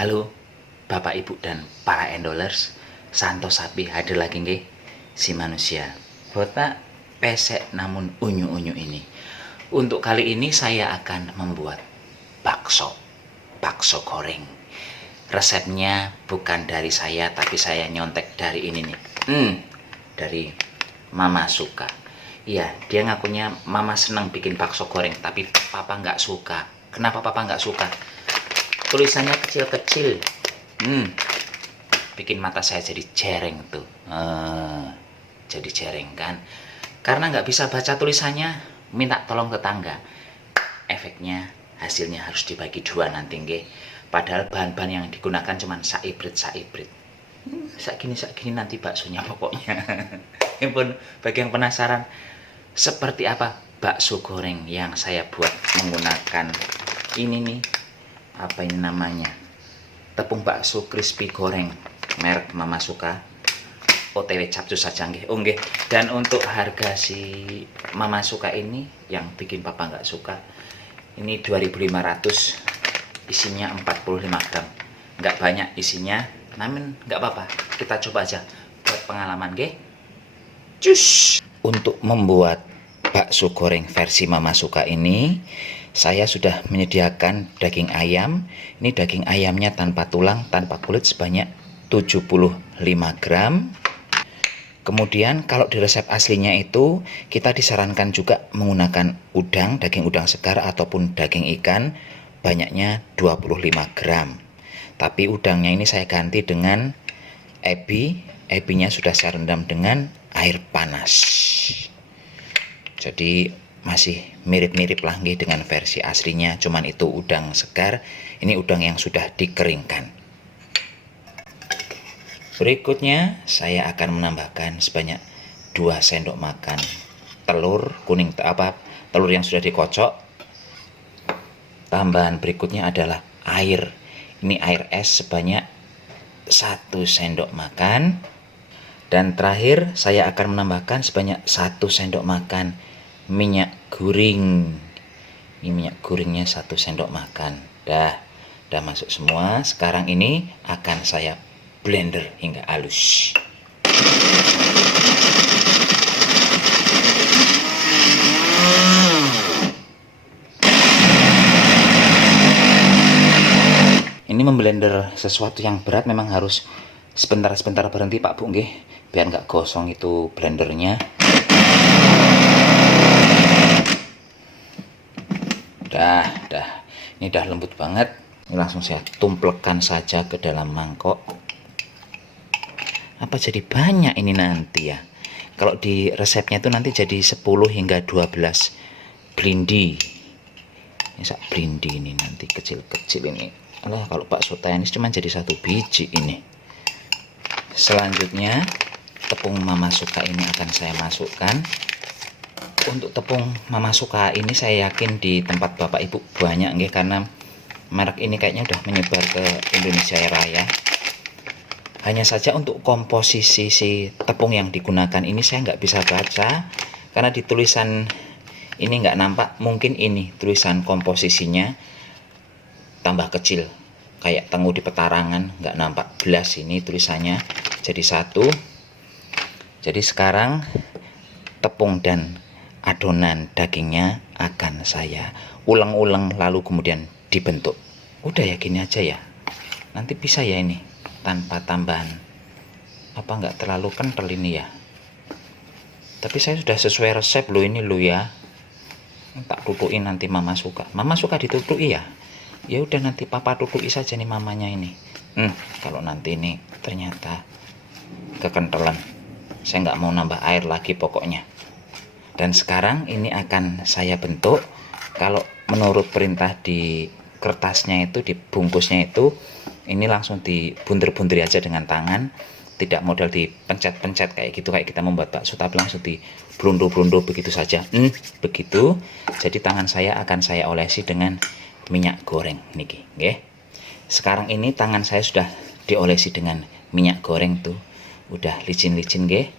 Halo Bapak Ibu dan para endolers, Santo Sapi hadir lagi nggih, si manusia botak pesek namun unyu-unyu ini. Untuk kali ini saya akan membuat bakso goreng. Resepnya bukan dari saya, tapi saya nyontek dari ini nih. Dari Mama Suka. Iya, dia ngakunya Mama senang bikin bakso goreng, tapi Papa nggak suka. Kenapa Papa nggak suka? Tulisannya kecil-kecil. Bikin mata saya jadi jereng tuh. Jadi jereng kan? Karena nggak bisa baca tulisannya, minta tolong tetangga. Efeknya, hasilnya harus dibagi dua nanti nggih. Padahal bahan-bahan yang digunakan cuma saibrit. Sak gini nanti baksonya pokoknya. Impun, bagi yang penasaran seperti apa bakso goreng yang saya buat menggunakan ini nih, apa ini namanya, tepung bakso crispy goreng merek Mama Suka, OTW capcus saja nggih. Nggih. Dan untuk harga si Mama Suka ini yang bikin Papa nggak suka, ini 2.500, isinya 45 gram. Nggak banyak isinya, namun nggak apa-apa, kita coba aja buat pengalaman nggih. Cus. Untuk membuat bakso goreng versi Mama Suka ini, saya sudah menyediakan daging ayam. Ini daging ayamnya tanpa tulang, tanpa kulit, sebanyak 75 gram. Kemudian kalau di resep aslinya itu kita disarankan juga menggunakan udang, daging udang segar ataupun daging ikan, banyaknya 25 gram. Tapi udangnya ini saya ganti dengan ebi. Ebinya sudah saya rendam dengan air panas. Jadi masih mirip-mirip lah nggih dengan versi aslinya, cuman itu udang segar, ini udang yang sudah dikeringkan. Berikutnya saya akan menambahkan sebanyak 2 sendok makan telur kuning, telur yang sudah dikocok. Tambahan berikutnya adalah air. Ini air es sebanyak 1 sendok makan. Dan terakhir saya akan menambahkan sebanyak 1 sendok makan minyak goreng. Ini minyak gorengnya 1 sendok makan. Dah masuk semua. Sekarang ini akan saya blender hingga halus. Ini memblender sesuatu yang berat memang harus sebentar berhenti Pak Bu nggih, biar nggak gosong itu blendernya. Ini dah lembut banget. Ini langsung saya tumplekan saja ke dalam mangkok. Apa jadi banyak ini nanti ya? Kalau di resepnya itu nanti jadi 10 hingga 12 blindi. Ini sak blindi ini nanti kecil-kecil ini. Alah, kalau bakso tenis cuma jadi 1 biji ini. Selanjutnya tepung Mama Suka ini akan saya masukkan. Untuk tepung Mama Suka ini saya yakin di tempat Bapak Ibu banyak nggih, karena merek ini kayaknya udah menyebar ke Indonesia Raya. Hanya saja untuk komposisi si tepung yang digunakan ini saya nggak bisa baca, karena di tulisan ini nggak nampak. Mungkin ini tulisan komposisinya tambah kecil, kayak tengu di petarangan, nggak nampak belas ini tulisannya jadi 1. Jadi sekarang tepung dan adonan dagingnya akan saya ulang-ulang lalu kemudian dibentuk. Udah ya gini aja ya, nanti bisa ya ini tanpa tambahan, apa nggak terlalu kental ini ya. Tapi saya sudah sesuai resep lo ini lo ya. Tak tutuin nanti Mama Suka. Mama Suka ditutui ya. Ya udah nanti Papa tutui saja nih mamanya ini. Kalau nanti ini ternyata kekentalan, saya nggak mau nambah air lagi pokoknya. Dan sekarang ini akan saya bentuk. Kalau menurut perintah di kertasnya itu, di bungkusnya itu, ini langsung dibuntir-buntir aja dengan tangan, tidak modal dipencet-pencet kayak gitu, kayak kita membuat bakso, tapi langsung diblundur-blundur begitu saja. Begitu. Jadi tangan saya akan saya olesi dengan minyak goreng niki nggih. Sekarang ini tangan saya sudah diolesi dengan minyak goreng tuh, udah licin-licin nggih.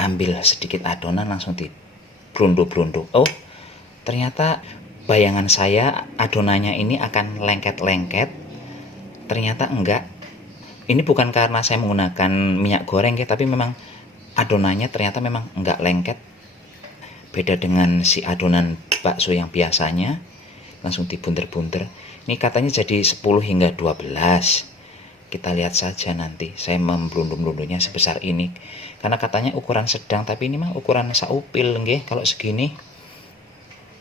Ambil sedikit adonan langsung diblundur-blundur. Oh, ternyata bayangan saya adonannya ini akan lengket-lengket, ternyata enggak. Ini bukan karena saya menggunakan minyak goreng ya, tapi memang adonannya ternyata memang enggak lengket. Beda dengan si adonan bakso yang biasanya langsung dibunter-bunter. Ini katanya jadi 10 hingga 12. Kita lihat saja nanti. Saya memblundung-blundungnya sebesar ini. Karena katanya ukuran sedang, tapi ini mah ukuran saupil nggih kalau segini.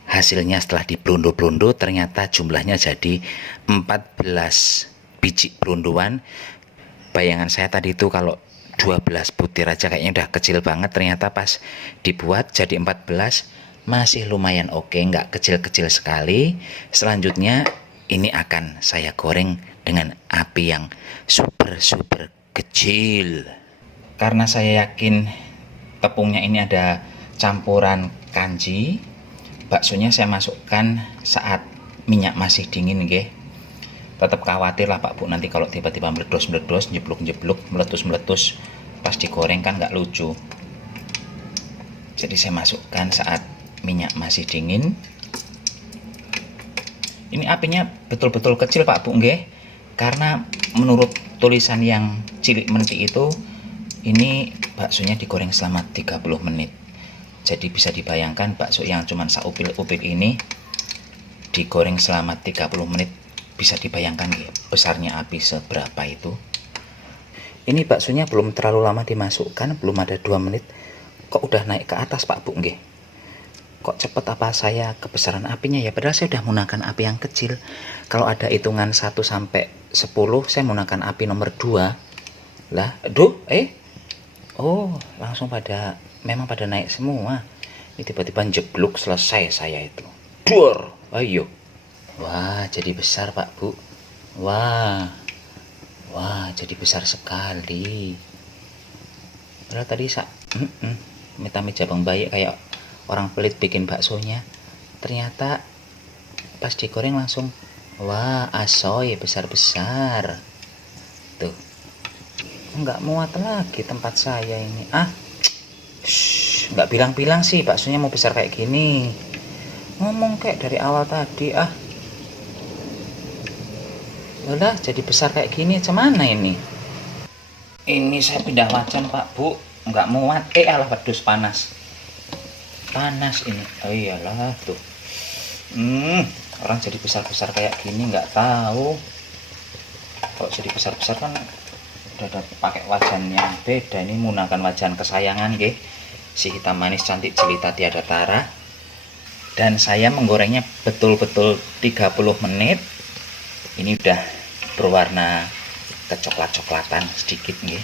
Hasilnya setelah diblunduh-blunduh ternyata jumlahnya jadi 14 biji blunduan. Bayangan saya tadi itu kalau 12 butir aja kayaknya udah kecil banget, ternyata pas dibuat jadi 14 masih lumayan oke, nggak kecil-kecil sekali. Selanjutnya ini akan saya goreng dengan api yang super kecil. Karena saya yakin tepungnya ini ada campuran kanji, baksonya saya masukkan saat minyak masih dingin nggih. Tetap khawatir lah Pak Bu nanti kalau tiba-tiba meledos-meledos, njebluk-njebluk, meletus-meletus pas digoreng kan nggak lucu. Jadi saya masukkan saat minyak masih dingin. Ini apinya betul-betul kecil Pak Bu nggih. Karena menurut tulisan yang cilik mentik itu ini baksonya digoreng selama 30 menit. Jadi bisa dibayangkan bakso yang cuma saupil-upil ini digoreng selama 30 menit. Bisa dibayangkan ya, besarnya api seberapa itu. Ini baksonya belum terlalu lama dimasukkan, belum ada 2 menit kok udah naik ke atas Pak Bu nggih. Kok cepet apa saya kebesaran apinya ya, padahal saya udah menggunakan api yang kecil. Kalau ada hitungan 1 sampai 10 saya menggunakan api nomor 2. Lah, aduh, oh, langsung memang pada naik semua. Ini tiba-tiba jeblok, selesai saya itu. Duar, ayo. Wah, jadi besar Pak Bu. Wah, jadi besar sekali. Padahal tadi mita-mita jabang bayi kayak orang pelit bikin baksonya. Ternyata pas digoreng langsung, wah, asoy besar-besar. Tuh, nggak muat lagi tempat saya ini. Nggak bilang-bilang sih baksonya mau besar kayak gini. Ngomong kayak dari awal tadi. Udah jadi besar kayak gini, cuman ini saya pindah wajan Pak Bu, nggak muat. Alah pedus, panas ini. Oh iyalah tuh, orang jadi besar-besar kayak gini nggak tahu. Kalau jadi besar-besar kan udah pakai wajan yang beda. Ini menggunakan wajan kesayangan nggih, si hitam manis cantik jelita tiada tara. Dan saya menggorengnya betul-betul 30 menit. Ini udah berwarna kecoklat-coklatan sedikit nih.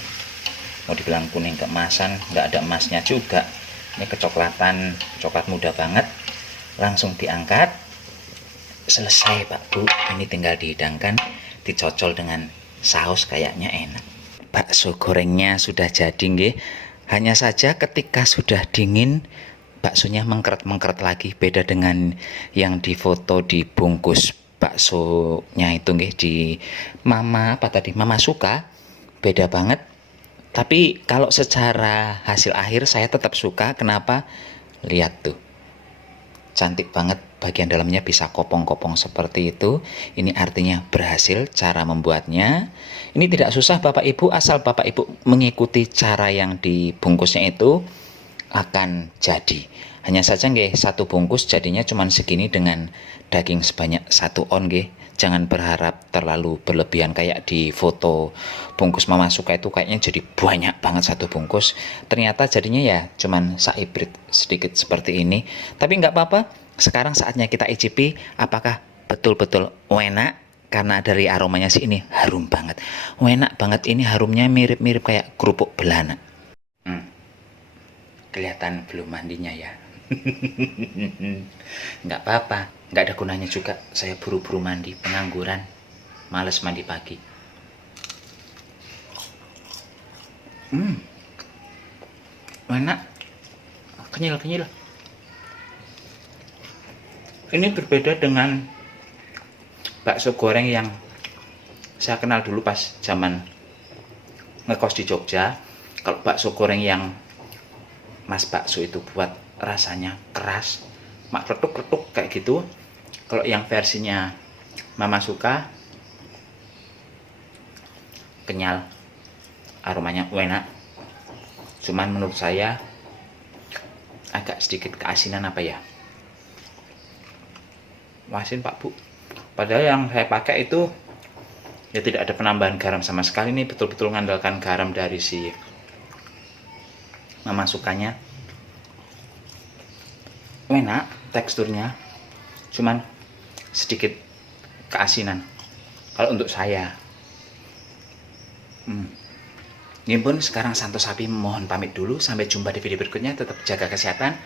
Mau dibilang kuning keemasan, nggak ada emasnya juga. Ini kecoklatan, coklat muda banget. Langsung diangkat. Selesai Pak Bu. Ini tinggal dihidangkan, dicocol dengan saus, kayaknya enak. Bakso gorengnya sudah jadi nggih. Hanya saja ketika sudah dingin baksonya mengkeret-mengkeret lagi, beda dengan yang difoto di bungkus baksonya itu nggih di Mama Suka, beda banget. Tapi kalau secara hasil akhir saya tetap suka. Kenapa? Lihat tuh, cantik banget, bagian dalamnya bisa kopong-kopong seperti itu. Ini artinya berhasil cara membuatnya. Ini tidak susah Bapak Ibu, asal Bapak Ibu mengikuti cara yang dibungkusnya itu akan jadi. Hanya saja nggih, satu bungkus jadinya cuman segini dengan daging sebanyak 1 on nggih. Jangan berharap terlalu berlebihan kayak di foto bungkus Mama Suka itu, kayaknya jadi banyak banget satu bungkus. Ternyata jadinya ya cuman saibrit sedikit seperti ini. Tapi nggak apa-apa. Sekarang saatnya kita icipi apakah betul-betul enak. Karena dari aromanya sih ini harum banget. Enak banget, ini harumnya mirip-mirip kayak kerupuk belanak. Kelihatan belum mandinya ya. Nggak apa-apa, nggak ada gunanya juga saya buru-buru mandi, pengangguran, males mandi pagi. Enak, kenyal. Ini berbeda dengan bakso goreng yang saya kenal dulu pas zaman ngekos di Jogja. Kalau bakso goreng yang Mas Bakso itu buat rasanya keras, mak kletuk-kletuk kayak gitu. Kalau yang versinya Mama Suka kenyal, aromanya enak. Cuman menurut saya agak sedikit keasinan apa ya, asin Pak Bu. Padahal yang saya pakai itu ya tidak ada penambahan garam sama sekali. Nih betul-betul mengandalkan garam dari si memasukannya. Enak teksturnya, cuman sedikit keasinan kalau untuk saya. Ini pun sekarang Santo Sapi mohon pamit dulu. Sampai jumpa di video berikutnya. Tetap jaga kesehatan,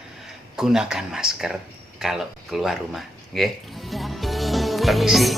gunakan masker kalau keluar rumah. Oke, permisi.